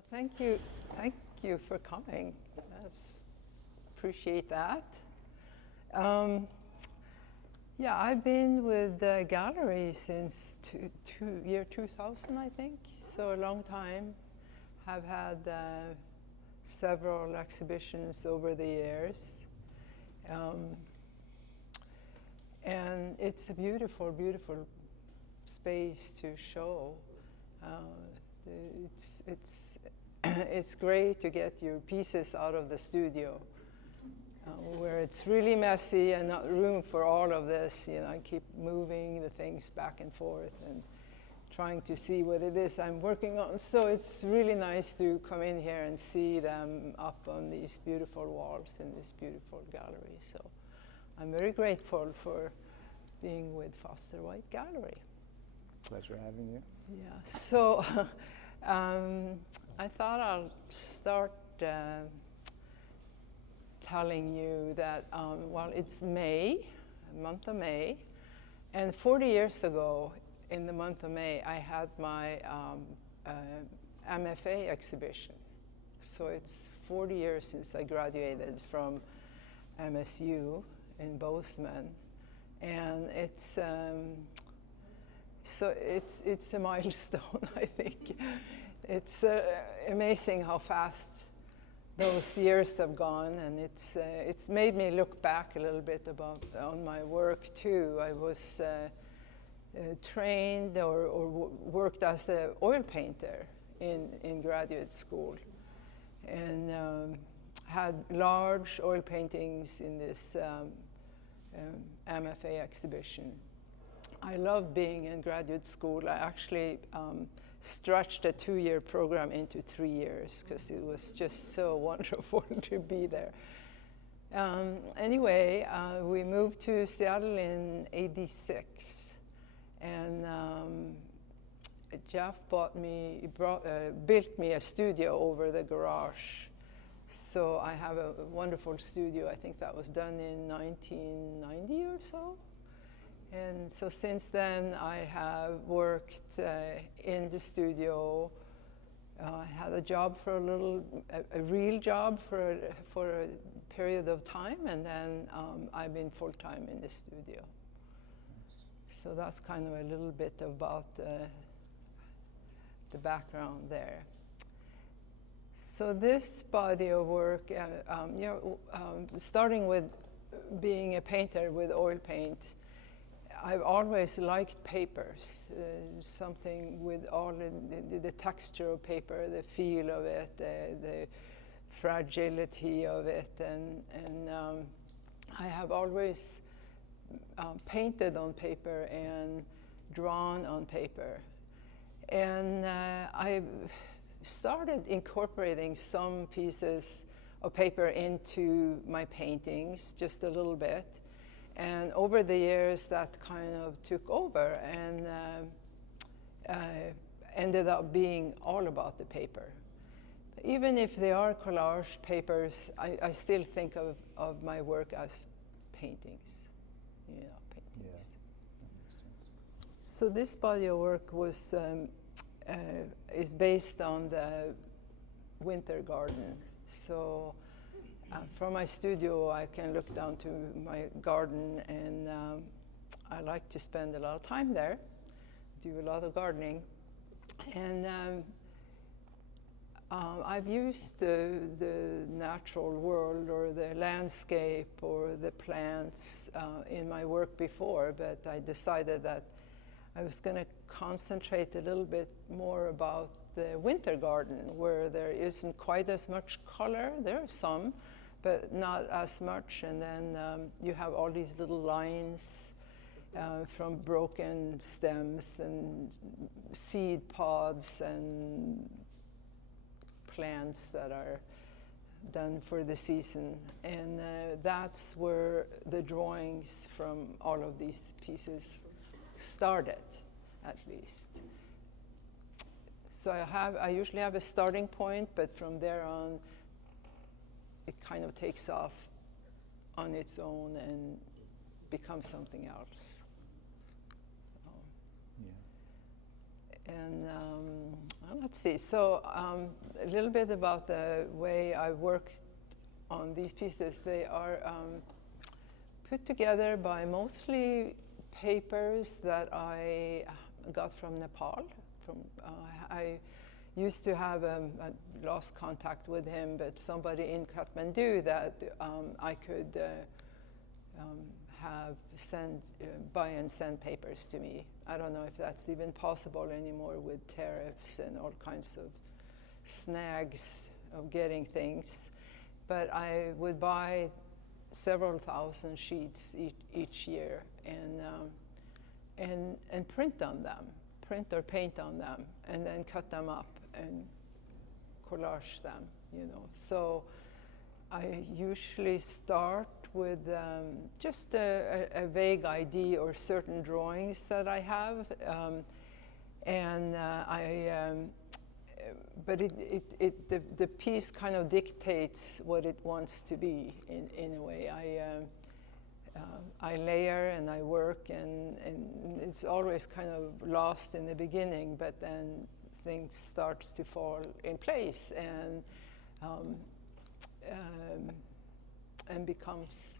Well, thank you for coming. Appreciate that. Yeah, I've been with the gallery since year 2000, I think, so a long time. Have had several exhibitions over the years. And it's a beautiful, beautiful space to show. It's great to get your pieces out of the studio, where it's really messy and not room for all of this. I keep moving the things back and forth and trying to see what it is I'm working on. So it's really nice to come in here and see them up on these beautiful walls in this beautiful gallery. So I'm very grateful for being with Foster White Gallery. Pleasure having you. Yeah, so I thought I'll start telling you that, well, it's May, the month of May, and 40 years ago, in the month of May, I had my MFA exhibition. So it's 40 years since I graduated from MSU in Bozeman, and it's a milestone, I think. It's amazing how fast those years have gone, and it's made me look back a little bit on my work too. I was trained or worked as an oil painter in graduate school, and had large oil paintings in this MFA exhibition. I loved being in graduate school. I actually stretched a 2-year program into 3 years because it was just so wonderful to be there. Anyway, we moved to Seattle in '86, and Jeff built me a studio over the garage. So I have a wonderful studio. I think that was done in 1990 or so. And so since then, I have worked in the studio. I had a job for a real job for a period of time, and then I've been full-time in the studio. Nice. So that's kind of a little bit about the background there. So this body of work, starting with being a painter with oil paint, I've always liked papers, something with all the texture of paper, the feel of it, the fragility of it, and I have always painted on paper and drawn on paper. And I started incorporating some pieces of paper into my paintings, just a little bit. And over the years, that kind of took over and ended up being all about the paper. Even if they are collage papers, I still think of my work as paintings, paintings. Yeah, that makes sense. So this body of work is based on the winter garden. So from my studio, I can look down to my garden, and I like to spend a lot of time there, do a lot of gardening. And I've used the natural world or the landscape or the plants in my work before, but I decided that I was going to concentrate a little bit more about the winter garden, where there isn't quite as much color. There are some, but not as much. And then you have all these little lines from broken stems and seed pods and plants that are done for the season. And that's where the drawings from all of these pieces started, at least. So I usually have a starting point, but from there on, it kind of takes off on its own and becomes something else. Yeah. And let's see. So a little bit about the way I worked on these pieces. They are put together by mostly papers that I got from Nepal. I used to have I lost contact with him, but somebody in Kathmandu that I could have buy and send papers to me. I don't know if that's even possible anymore with tariffs and all kinds of snags of getting things. But I would buy several thousand sheets each year and print on them, print or paint on them, and then cut them up and collage them, you know. So I usually start with just a vague idea or certain drawings that I have, but the piece kind of dictates what it wants to be in a way. I layer and I work, and it's always kind of lost in the beginning, but then things starts to fall in place and becomes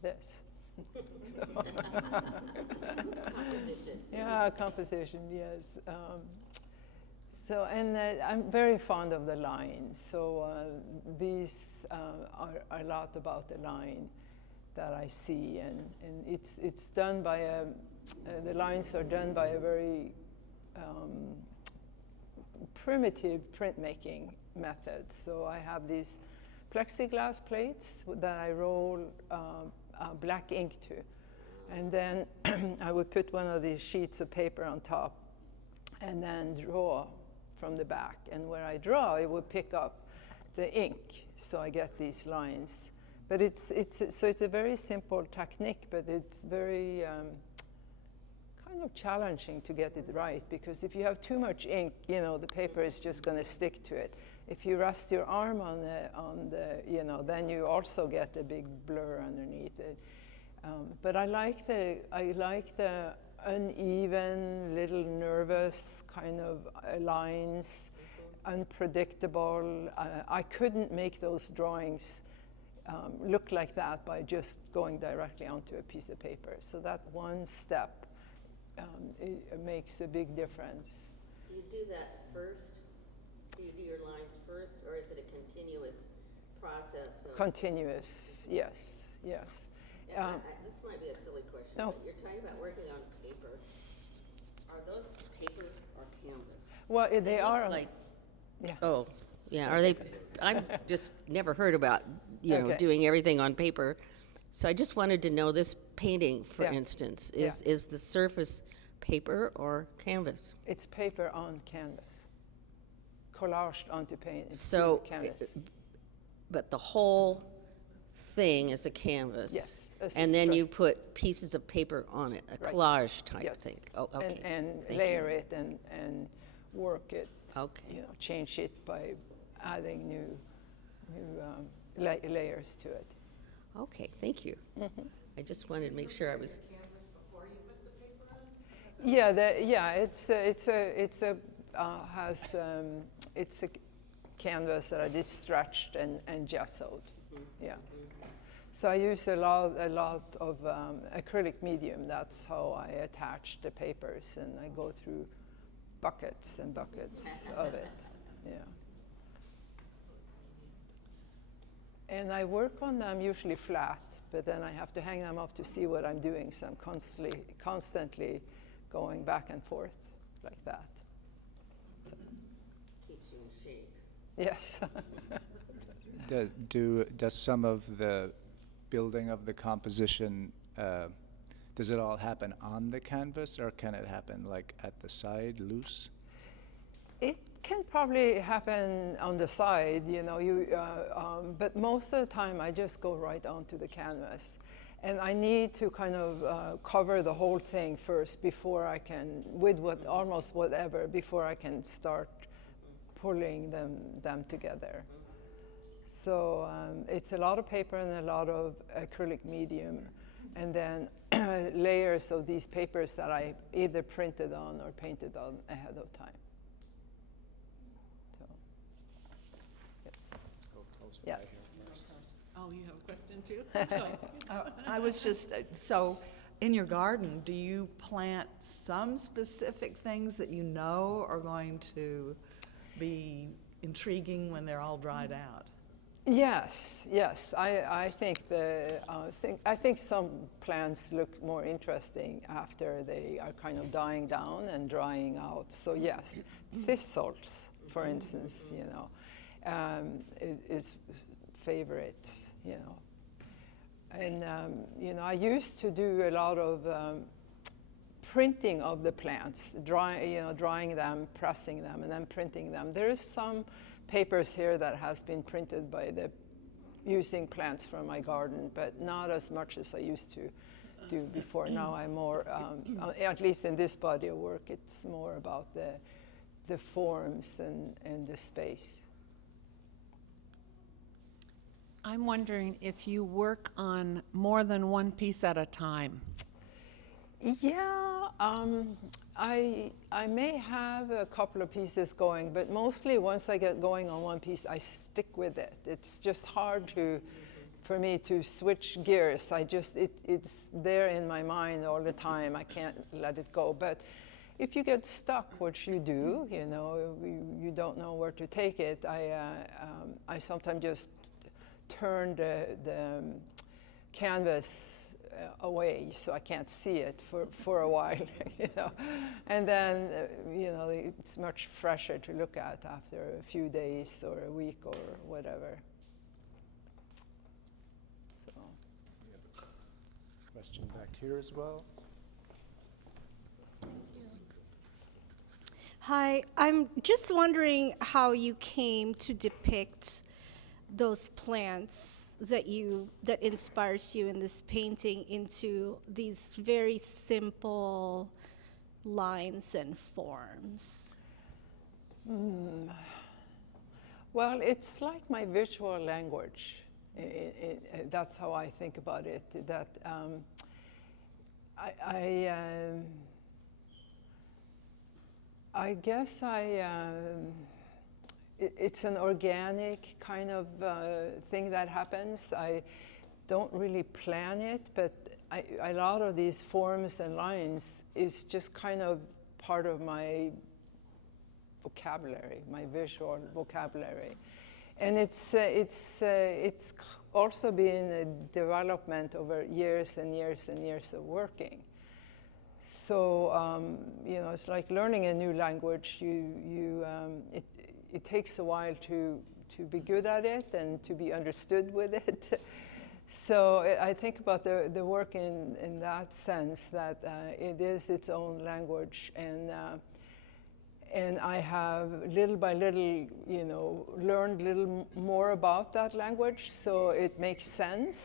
this. Composition. Yeah, composition, yes. So, and I'm very fond of the line. So these are a lot about the line that I see, and it's done by the lines are done by a very primitive printmaking method. So I have these plexiglass plates that I roll black ink to, and then I would put one of these sheets of paper on top and then draw from the back, and where I draw it would pick up the ink, so I get these lines. But it's a very simple technique, but it's very kind of challenging to get it right, because if you have too much ink, you know, the paper is just going to stick to it. If you rest your arm on the you know, then you also get a big blur underneath it. But I like the uneven, little nervous kind of lines, unpredictable. I couldn't make those drawings look like that by just going directly onto a piece of paper. So that one step it makes a big difference. Do you do that first? Do you do your lines first, or is it a continuous process? Continuous, yes, yes. This might be a silly question, No. but you're talking about working on paper. Are those paper or canvas? Well, they are like, yeah. oh, yeah. Are they? I've just never heard about Okay. doing everything on paper. So I just wanted to know, this painting, for Yeah. instance, is the surface paper or canvas? It's paper on canvas, collaged onto paint. So, canvas. But the whole thing is a canvas. Yes. as a And then strip. you put pieces of paper on it, a Right. collage type Yes. thing. Oh, okay. And Thank layer you. it and work it. Okay. You know, change it by adding new layers to it. Okay, thank you. I just wanted to make sure I was. Yeah, it's a canvas that I just stretched and gessoed. Yeah. So I use a lot of acrylic medium. That's how I attach the papers, and I go through buckets and buckets of it. Yeah. And I work on them usually flat, but then I have to hang them up to see what I'm doing. So I'm constantly going back and forth like that. So, Keeps you in shape. yes. Does some of the building of the composition, does it all happen on the canvas, or can it happen like at the side, loose? It can probably happen on the side, you know, but most of the time I just go right onto the canvas. And I need to kind of cover the whole thing first before I can, almost whatever, before I can start pulling them together. So it's a lot of paper and a lot of acrylic medium, and then layers of these papers that I either printed on or painted on ahead of time. So. Yeah. guy here first. Oh, you have a question too? I was just, so in your garden, do you plant some specific things that you know are going to be intriguing when they're all dried out? Yes, yes. I think I think some plants look more interesting after they are kind of dying down and drying out. So yes, thistles, for instance, you know, is favorites, you know. And you know, I used to do a lot of printing of the plants, drying them, pressing them, and then printing them. There is some papers here that has been printed by using plants from my garden, but not as much as I used to do before. Now I'm more, at least in this body of work, it's more about the forms and the space. I'm wondering if you work on more than one piece at a time. Yeah, I may have a couple of pieces going, but mostly once I get going on one piece, I stick with it. It's just hard for me to switch gears. It's there in my mind all the time. I can't let it go. But if you get stuck, which you do, you know, you don't know where to take it. I sometimes just turn the canvas away so I can't see it for a while, you know, and then you know, it's much fresher to look at after a few days or a week or whatever. So We have a question back here as well. Hi, I'm just wondering how you came to depict those plants that inspires you in this painting into these very simple lines and forms. well, it's like my visual language. That's how I think about it. That I guess it's an organic kind of thing that happens. I don't really plan it, but a lot of these forms and lines is just kind of part of my vocabulary, my visual vocabulary. And it's also been a development over years and years and years of working. So, you know, it's like learning a new language. It takes a while to be good at it and to be understood with it. So I think about the work in that sense, that it is its own language, and I have little by little, you know, learned a little more about that language, so it makes sense.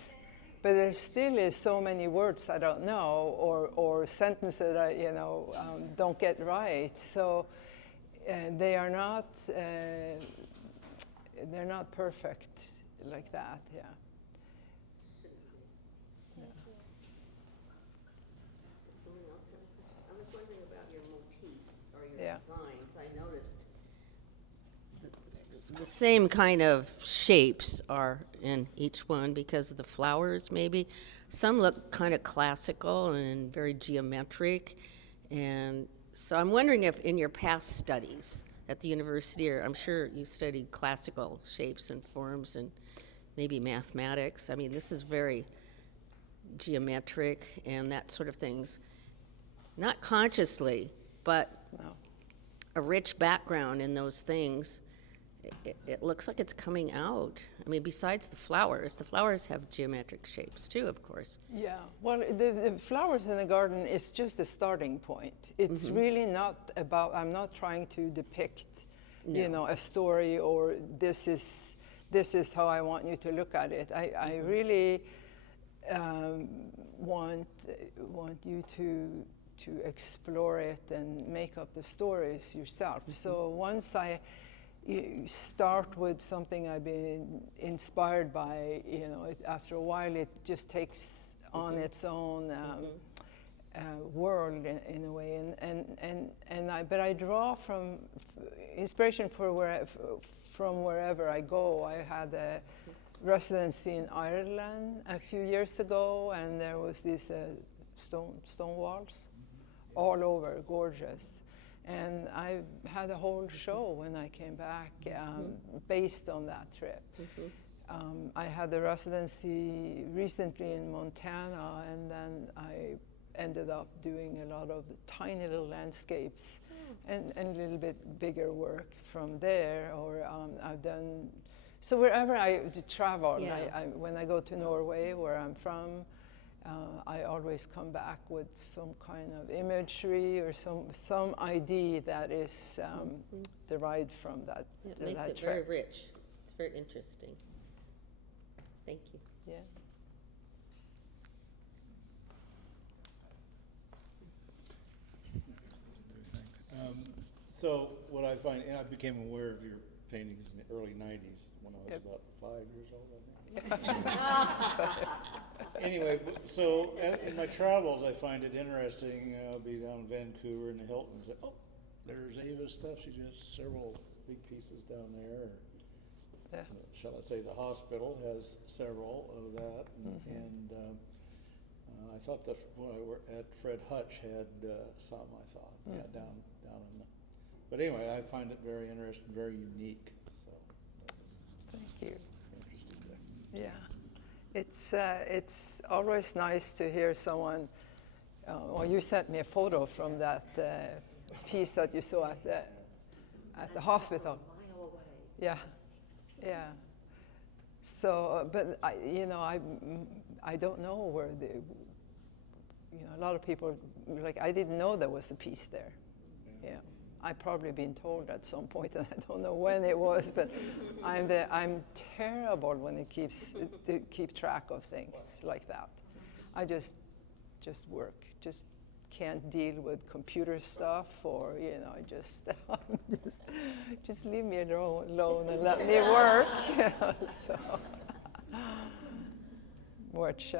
But there still is so many words I don't know, or sentences that I, you know, don't get right. So they are not they're not perfect like that. Yeah. Someone else have a question? I was wondering about your motifs or your Yeah. designs. I noticed the same kind of shapes are in each one because of the flowers, maybe. Some look kind of classical and very geometric. And so I'm wondering if in your past studies at the university, or I'm sure you studied classical shapes and forms and maybe mathematics. I mean, this is very geometric and that sort of things. Not consciously, but No. a rich background in those things. It looks like it's coming out. I mean, besides the flowers have geometric shapes too, of course. Yeah, well, the flowers in the garden is just a starting point. It's really not about, I'm not trying to depict, you know, a story or this is how I want you to look at it. I really want you to explore it and make up the stories yourself. So once you start with something I've been inspired by, you know, after a while it just takes on its own world in a way, but I draw from inspiration from wherever I go. I had residency in Ireland a few years ago, and there was these stone walls all over, gorgeous. And I had a whole show when I came back based on that trip. I had a residency recently in Montana, and then I ended up doing a lot of tiny little landscapes and a little bit bigger work from there. Or I've done, so wherever I travel, when I go to Norway, where I'm from, I always come back with some kind of imagery or some idea that is derived from that. It makes it trip. very rich. It's very interesting. Thank you. Yeah. So what I find, and I became aware of your paintings in the early 90s when I was about 5 years old, I think. Anyway, so in my travels, I find it interesting. I'll be down in Vancouver in the Hiltons. Oh, there's Eva's stuff. She has several big pieces down there. Shall I say the hospital has several of that. And I thought that when I were at Fred Hutch had some, I thought. Yeah, down in the. But anyway, I find it very interesting, very unique. So Thank you. interesting thing. Yeah, it's always nice to hear someone. Well, you sent me a photo from that piece that you saw at the hospital. A mile away. Yeah, yeah. So, but I don't know where a lot of people like I didn't know there was a piece there. Yeah. I've probably been told at some point, and I don't know when it was, but I'm terrible when it keep track of things like that. I just work, just can't deal with computer stuff, or just leave me alone and let me work. So, which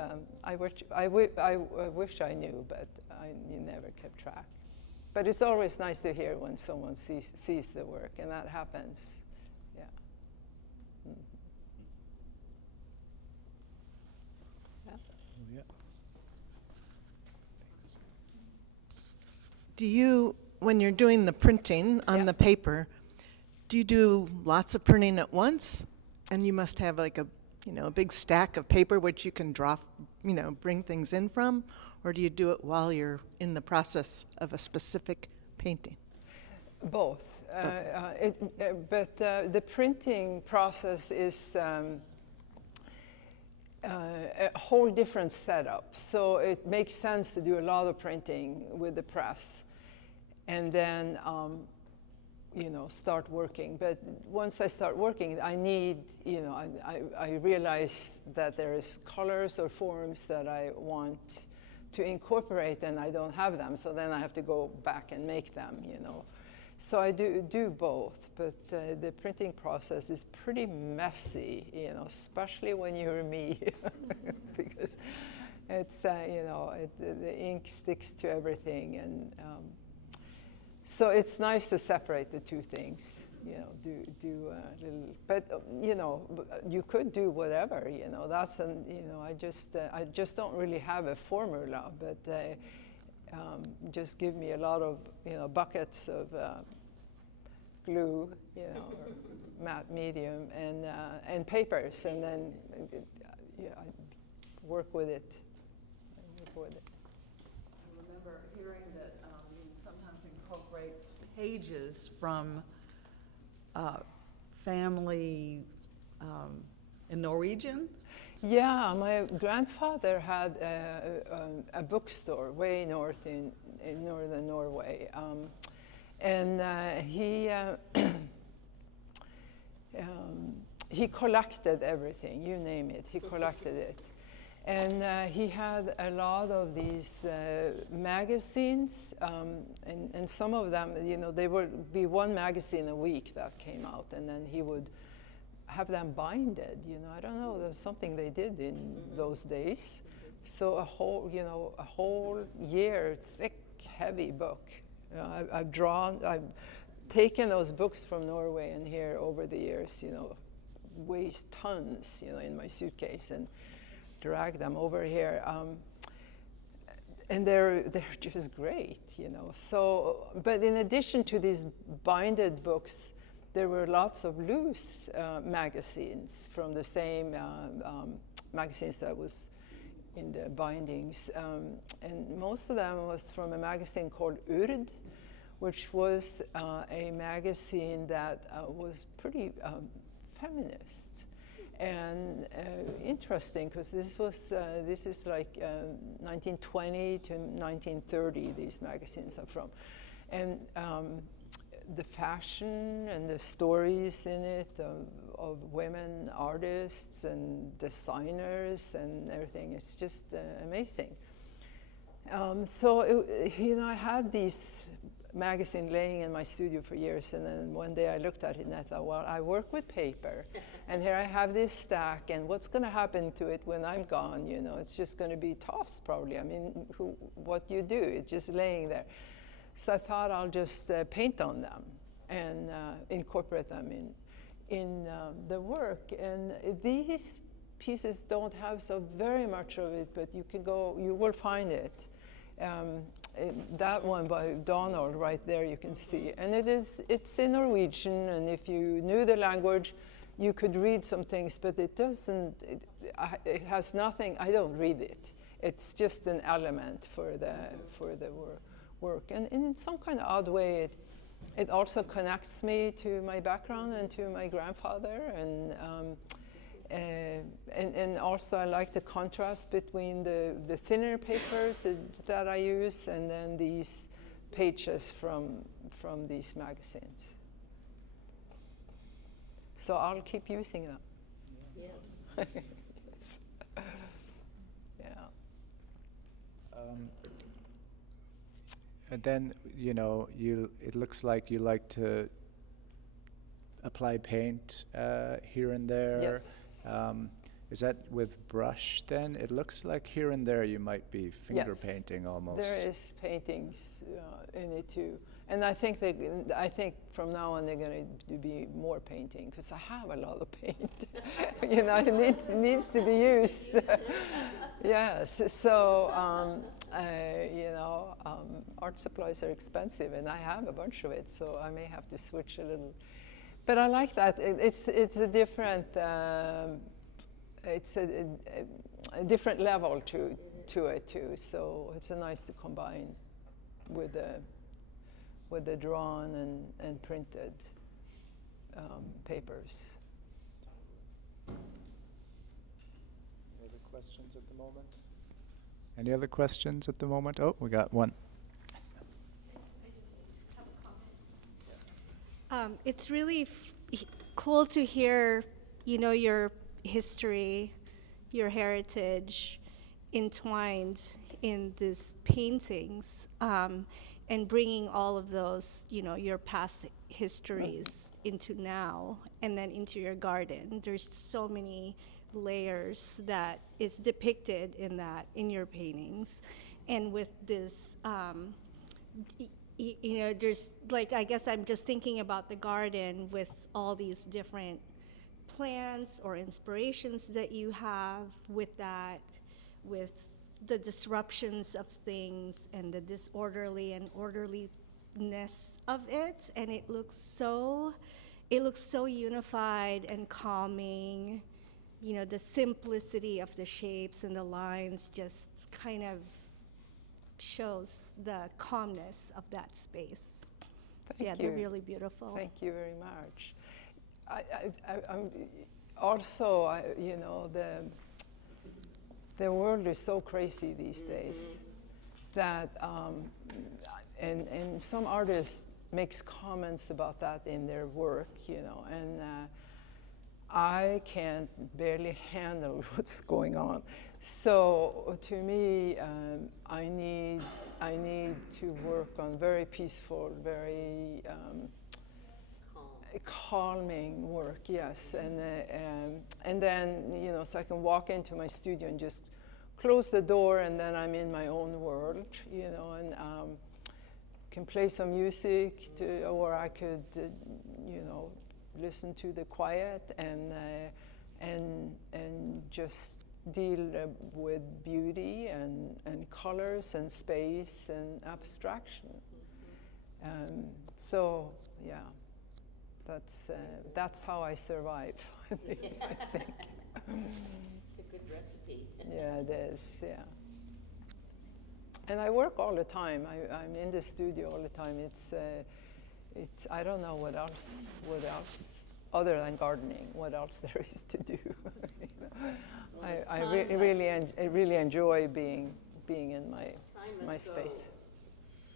I wish I knew, but I never kept track. But it's always nice to hear when someone sees the work, and that happens. Yeah. Yeah. Do you, when you're doing the printing on the paper, do you do lots of printing at once? And you must have like a big stack of paper which you can draw, bring things in from? Or do you do it while you're in the process of a specific painting? Both. But the printing process is a whole different setup. So it makes sense to do a lot of printing with the press, and then start working. But once I start working, I need, I realize that there is colors or forms that I want to incorporate, and I don't have them, so then I have to go back and make them, So I do both, but the printing process is pretty messy, especially when you're me, because it's, the ink sticks to everything, and so it's nice to separate the two things, do a little, but you could do whatever, that's I just don't really have a formula, but just give me a lot of, buckets of glue, or matte medium and papers, and then I work with it. I remember hearing that you sometimes incorporate pages from family in Norwegian. Yeah, my grandfather had a bookstore way north in northern Norway, and he collected everything, you name it, he collected it. And he had a lot of these magazines, and some of them, they would be one magazine a week that came out, and then he would have them binded. I don't know, that's something they did in those days. So a whole year thick, heavy book. I've taken those books from Norway and here over the years, weighs tons, you know, in my suitcase and drag them over here. And they're just great, you know. So, but in addition to these binded books, there were lots of loose magazines from the same magazines that was in the bindings. And most of them was from a magazine called Urd, which was a magazine that was pretty feminist and interesting, because this is like 1920 to 1930. These magazines are from, and the fashion and the stories in it of women artists and designers and everything. It's just amazing. So you know, I had these magazine laying in my studio for years, and then one day I looked at it and I thought, well, I work with paper, and here I have this stack, and what's going to happen to it when I'm gone? You know, it's just going to be tossed probably. I mean, what do you do? It's just laying there. So I thought I'll just paint on them and incorporate them in the work. And these pieces don't have so very much of it, but you will find it. That one by Donald right there, you can see. And it's in Norwegian, and if you knew the language, you could read some things, but it has nothing, I don't read it. It's just an element for the work. And in some kind of odd way, it also connects me to my background and to my grandfather, and also I like the contrast between the thinner papers that I use and then these pages from these magazines. So I'll keep using them. Yes. Yes. Yeah. And then, you know, it looks like you like to apply paint here and there. Yes. Is that with brush then? It looks like here and there you might be finger painting almost. There is paintings in it too. And I think from now on they're going to be more painting, because I have a lot of paint. You know, it needs to be used. Yes. So you know, art supplies are expensive, and I have a bunch of it, so I may have to switch a little. But I like that. It's a different. It's a different level to it too. So it's nice to combine with the drawn and printed papers. Any other questions at the moment? Any other questions at the moment? Oh, we got one. It's really cool to hear, you know, your history, your heritage entwined in these paintings, and bringing all of those, you know, your past histories into now and then into your garden. There's so many layers that is depicted in your paintings. And with this, you know, there's like, I guess I'm just thinking about the garden with all these different plants or inspirations that you have with that, with the disruptions of things and the disorderly and orderliness of it. And it looks so unified and calming. You know, the simplicity of the shapes and the lines just kind of shows the calmness of that space. Thank They're you. really beautiful. Thank you very much. I'm also, you know, the world is so crazy these days that, and some artists makes comments about that in their work, you know, and I can't barely handle what's going on. So to me, I need to work on very peaceful, very calming work, yes, and then, you know, so I can walk into my studio and just close the door, and then I'm in my own world, you know, and can play some music, or I could, you know, listen to the quiet and just deal with beauty and colors and space and abstraction. So yeah, that's how I survive. I think. It's a good recipe. Yeah, it is. Yeah. And I work all the time. I'm in the studio all the time. It's I don't know what else other than gardening. What else there is to do? I really enjoy being in my space.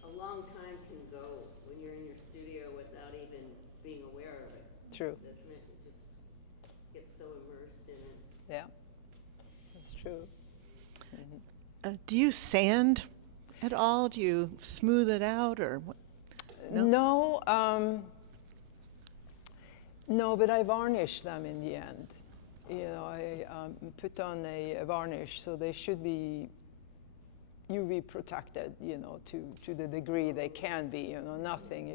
A long time can go when you're in your studio without even being aware of it. True. Doesn't it? You just get so immersed in it. Yeah, that's true. Do you sand at all? Do you smooth it out, or what? No, no, but I varnish them in the end. You know, I put on a varnish, so they should be UV protected. You know, to the degree they can be. You know, nothing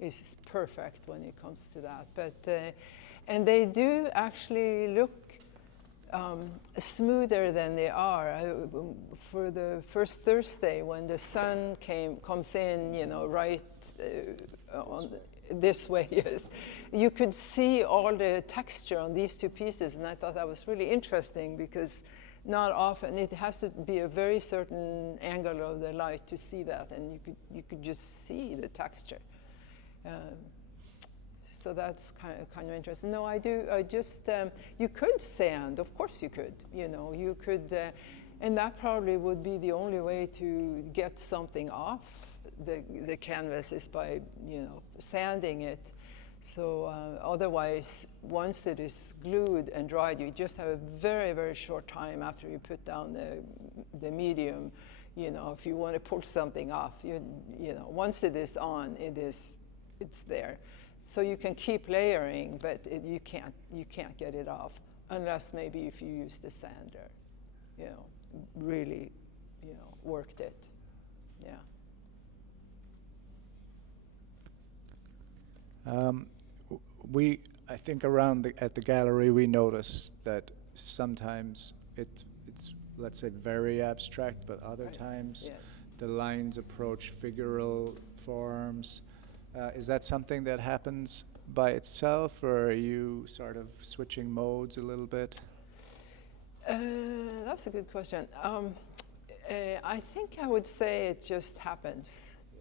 is perfect when it comes to that. But and they do actually look smoother than they are. For the first Thursday, when the sun comes in, you know, right on this way, yes, you could see all the texture on these two pieces, and I thought that was really interesting because not often it has to be a very certain angle of the light to see that, and you could just see the texture. So that's kind of interesting. No, I do. I just you could sand, of course you could. You know, you could, and that probably would be the only way to get something off the canvas is by, you know, sanding it. So otherwise, once it is glued and dried, you just have a very, very short time after you put down the medium. You know, if you want to pull something off, you know, once it is on, it's there. So you can keep layering, but you can't get it off unless maybe if you use the sander, you know, really, you know, worked it. Yeah. I think at the gallery we notice that sometimes it's let's say very abstract, but other times Yes. the lines approach figural forms. Is that something that happens by itself, or are you sort of switching modes a little bit? That's a good question. I think I would say it just happens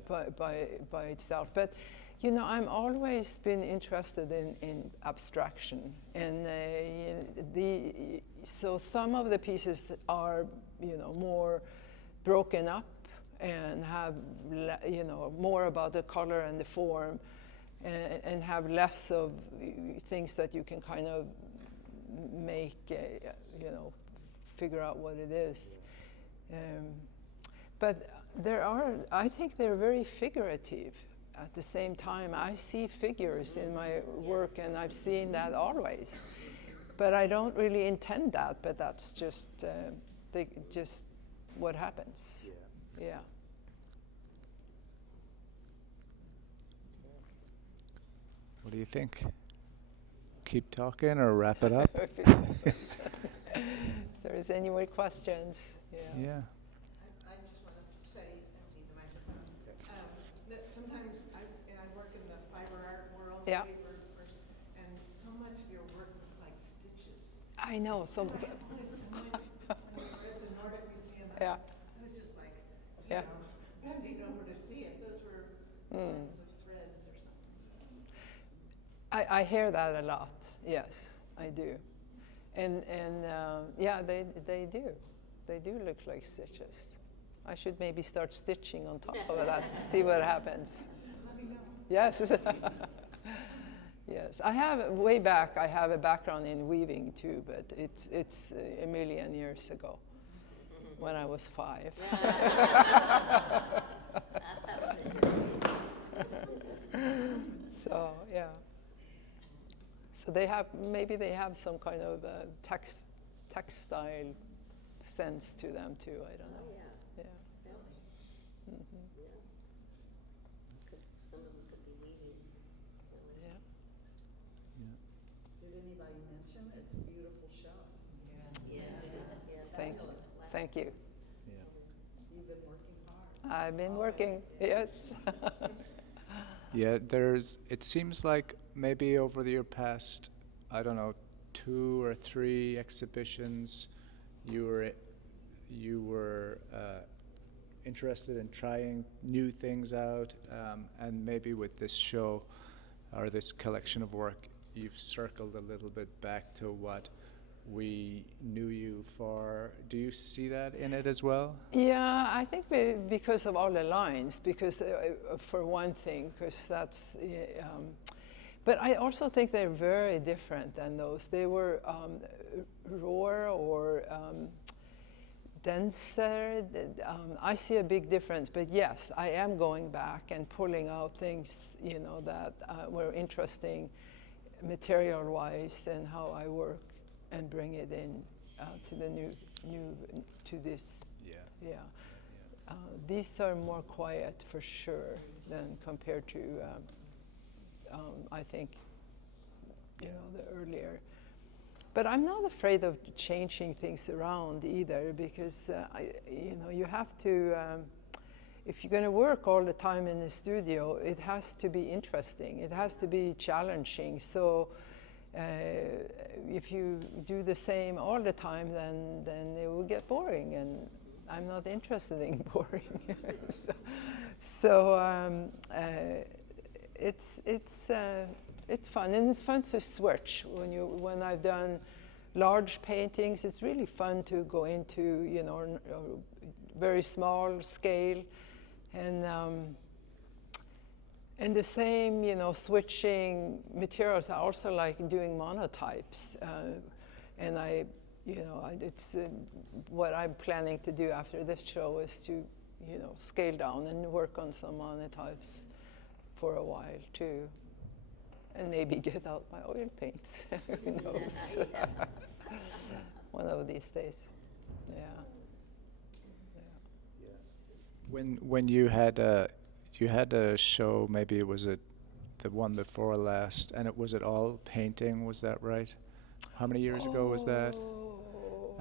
by itself. But, you know, I'm always been interested in abstraction. And so some of the pieces are, you know, more broken up and have, you know, more about the color and the form, and have less of things that you can kind of make, you know, figure out what it is. But I think they're very figurative. At the same time, I see figures in my work, and I've seen that always. But I don't really intend that, but that's just what happens. Yeah. What do you think? Keep talking or wrap it up? If there is any more questions. Yeah. I just want to say, I don't need the microphone, that sometimes I work in the fiber art world, Yeah. paper person, and so much of your work looks like stitches. I know. So. And I always, when we were at the Nordic Museum, Yeah. I was just like, Yeah. bending over to see it. Those were lines of threads or something. I hear that a lot. Yes, I do, and yeah, they do. They do look like stitches. I should maybe start stitching on top of that and see what happens. Let me know. Yes. Yes. I have a background in weaving too, but it's a million years ago, when I was 5. So yeah. So they have some kind of textile sense to them too. I don't know. Yeah. Some of them could be weavings. Yeah. Did anybody mention it's a beautiful show? Thank you. Yeah. You've been working hard. I've been working, yes. Yeah, it seems like maybe over your past, I don't know, 2 or 3 exhibitions, you were interested in trying new things out, and maybe with this show or this collection of work, you've circled a little bit back to what we knew you for. Do you see that in it as well? Yeah, I think because of all the lines, because for one thing, because that's, but I also think they're very different than those. They were rawer or denser. I see a big difference, but yes, I am going back and pulling out things, that were interesting material-wise and how I work, and bring it in to the new to this. Yeah. These are more quiet for sure than compared to I think the earlier. But I'm not afraid of changing things around either, because you have to. If you're going to work all the time in the studio, it has to be interesting. It has to be challenging. So. If you do the same all the time, then it will get boring, and I'm not interested in boring. It's fun, and it's fun to switch. When I've done large paintings, it's really fun to go into very small scale, and the same, switching materials. I also like doing monotypes, and it's what I'm planning to do after this show is to, scale down and work on some monotypes for a while too, and maybe get out my oil paints. Who knows? One of these days. Yeah. When you had a show, maybe it was the one before last, and was it all painting? Was that right? How many years ago was that?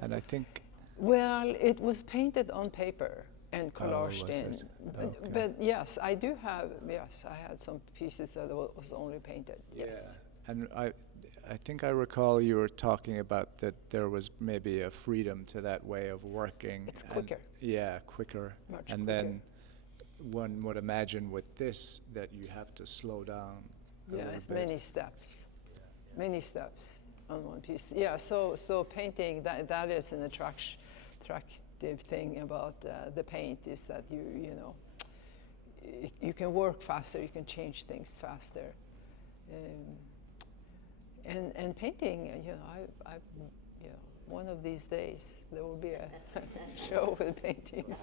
And I think. Well, it was painted on paper and collaged was in. it? Okay. But yes, I do have. Yes, I had some pieces that was only painted. Yes. Yeah. And I think I recall you were talking about that there was maybe a freedom to that way of working. It's quicker. Quicker. Much and quicker. Then one would imagine with this that you have to slow down. Yeah, it's many steps. Many steps on one piece. Yeah, so painting, that is an attractive thing about the paint, is that you can work faster, you can change things faster. And painting, one of these days there will be a show with paintings.